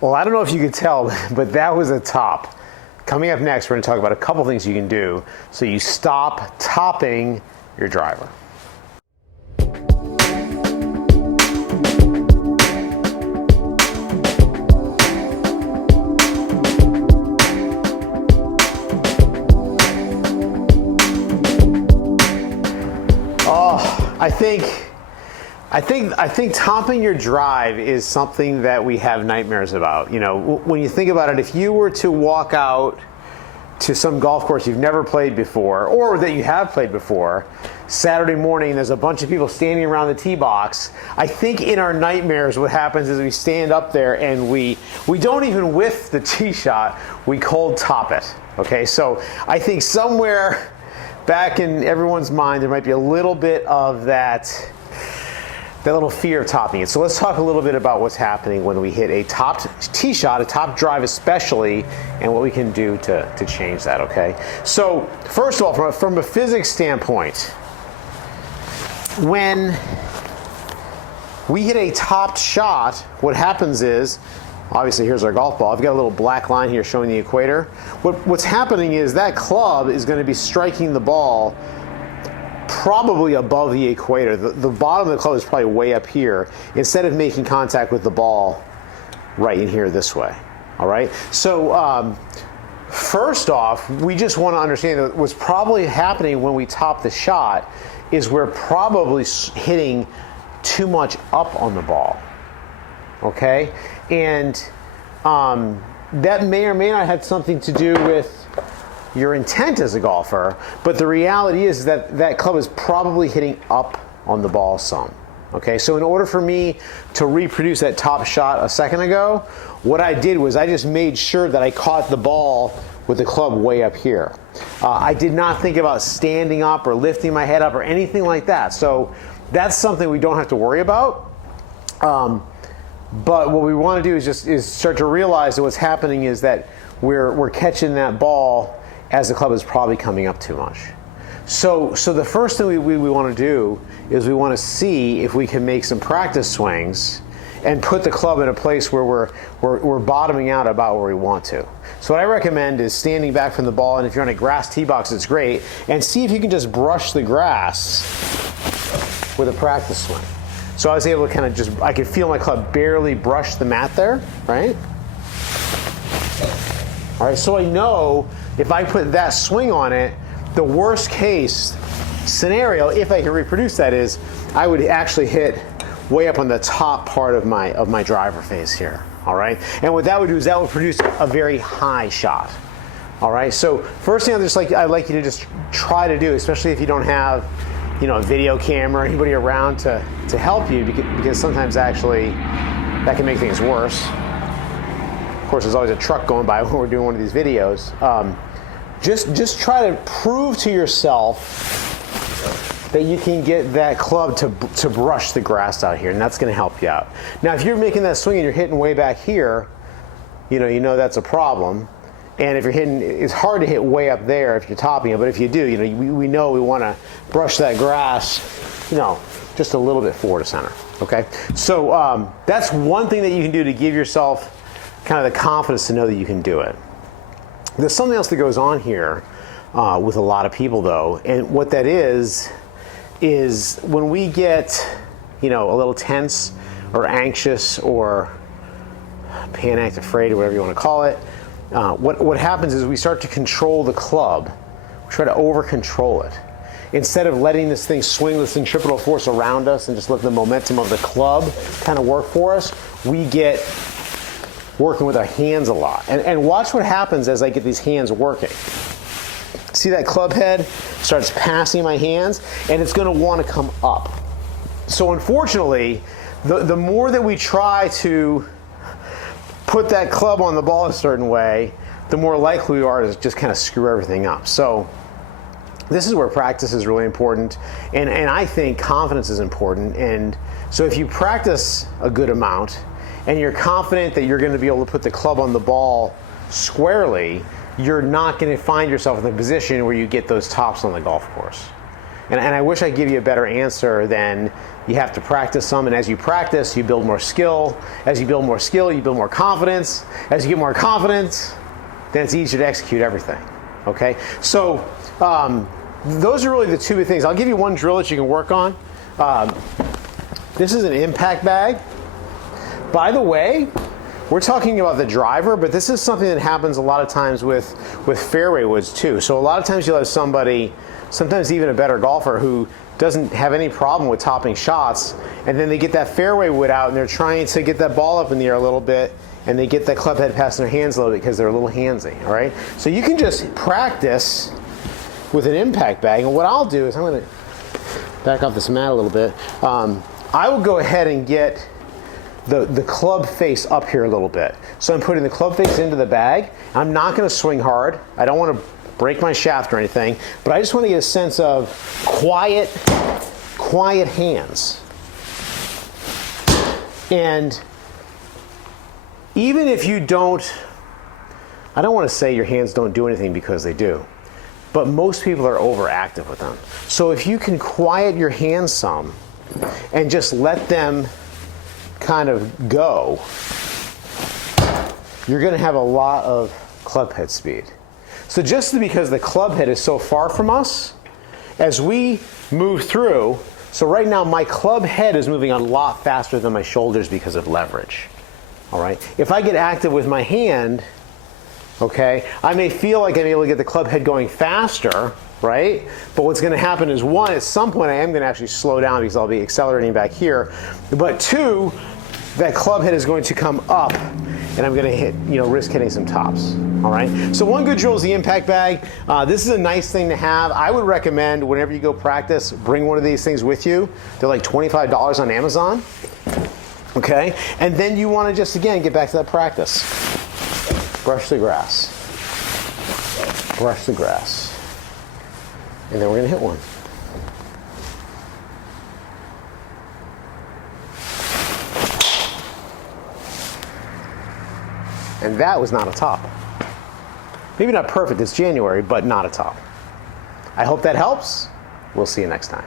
Well, I don't know if you could tell, but that was a top. Coming up next, we're going to talk about a couple things you can do so you stop topping your driver. I think topping your drive is something that we have nightmares about. You know, when you think about it, if you were to walk out to some golf course you've never played before, or that you have played before, Saturday morning, there's a bunch of people standing around the tee box. I think in our nightmares, what happens is we stand up there and we don't even whiff the tee shot, we cold top it. Okay, so I think somewhere back in everyone's mind, there might be a little bit of that little fear of topping it. So let's talk a little bit about what's happening when we hit a top tee shot, a top drive especially, and what we can do to change that, okay? So first of all, from a physics standpoint, when we hit a topped shot, what happens is, obviously here's our golf ball. I've got a little black line here showing the equator. What's happening is that club is going to be striking the ball probably above the equator. The bottom of the club is probably way up here instead of making contact with the ball right in here this way. All right. So first off, we just want to understand that what's probably happening when we top the shot is we're probably hitting too much up on the ball. Okay, and that may or may not have something to do with your intent as a golfer, but the reality is that that club is probably hitting up on the ball some. Okay, so in order for me to reproduce that top shot a second ago, what I did was I just made sure that I caught the ball with the club way up here. I did not think about standing up or lifting my head up or anything like that. So that's something we don't have to worry about. But what we want to do is start to realize that what's happening is that we're catching that ball as the club is probably coming up too much. So the first thing we want to do is we want to see if we can make some practice swings and put the club in a place where we're bottoming out about where we want to. So what I recommend is standing back from the ball, and if you're on a grass tee box, it's great, and see if you can just brush the grass with a practice swing. So I was able to kind of I could feel my club barely brush the mat there, right? All right, so I know if I put that swing on it, the worst case scenario, if I can reproduce that, is I would actually hit way up on the top part of my driver face here. All right, and what that would do is that would produce a very high shot. All right, so first thing I'd like you to just try to do, especially if you don't have, you know, a video camera or anybody around to help you, because sometimes actually that can make things worse. Of course, there's always a truck going by when we're doing one of these videos. Just try to prove to yourself that you can get that club to brush the grass out here, and that's going to help you out. Now, if you're making that swing and you're hitting way back here, you know that's a problem. And if you're hitting, it's hard to hit way up there if you're topping it, but if you do, we know we want to brush that grass, just a little bit forward to center. Okay, so that's one thing that you can do to give yourself kind of the confidence to know that you can do it. There's something else that goes on here with a lot of people, though, and what that is when we get, a little tense or anxious or panicked, afraid, or whatever you want to call it. What happens is we start to control the club. We try to over-control it. Instead of letting this thing swing with centripetal force around us and just let the momentum of the club kind of work for us, we get working with our hands a lot. And watch what happens as I get these hands working. See that club head starts passing my hands, and it's going to want to come up. So unfortunately, the more that we try to put that club on the ball a certain way, the more likely we are to just kind of screw everything up. So this is where practice is really important, and I think confidence is important. And so if you practice a good amount and you're confident that you're going to be able to put the club on the ball squarely, you're not going to find yourself in the position where you get those tops on the golf course. And I wish I could give you a better answer than you have to practice some, and as you practice, you build more skill. As you build more skill, you build more confidence. As you get more confidence, then it's easier to execute everything, okay? So those are really the two big things. I'll give you one drill that you can work on. This is an impact bag. By the way, we're talking about the driver, but this is something that happens a lot of times with fairway woods too. So a lot of times you'll have somebody, sometimes even a better golfer, who doesn't have any problem with topping shots, and then they get that fairway wood out and they're trying to get that ball up in the air a little bit, and they get that club head past their hands a little bit because they're a little handsy, all right? So you can just practice with an impact bag, and what I'll do is I'm going to back off this mat a little bit. I will go ahead and get the club face up here a little bit. So I'm putting the club face into the bag. I'm not going to swing hard. I don't want to break my shaft or anything, but I just want to get a sense of quiet hands. And even if you don't, I don't want to say your hands don't do anything, because they do, but most people are overactive with them. So if you can quiet your hands some and just let them kind of go, you're going to have a lot of club head speed. So just because the club head is so far from us, as we move through, so right now my club head is moving a lot faster than my shoulders because of leverage. All right. If I get active with my hand, okay, I may feel like I'm able to get the club head going faster, right? But what's going to happen is, one, at some point I am going to actually slow down because I'll be accelerating back here. But two, that club head is going to come up, and I'm going to hit, risk hitting some tops. All right. So one good drill is the impact bag. This is a nice thing to have. I would recommend whenever you go practice, bring one of these things with you. They're like $25 on Amazon. Okay. And then you want to just, again, get back to that practice. Brush the grass. Brush the grass. And then we're going to hit one. And that was not a top. Maybe not perfect, it's January, but not a top. I hope that helps. We'll see you next time.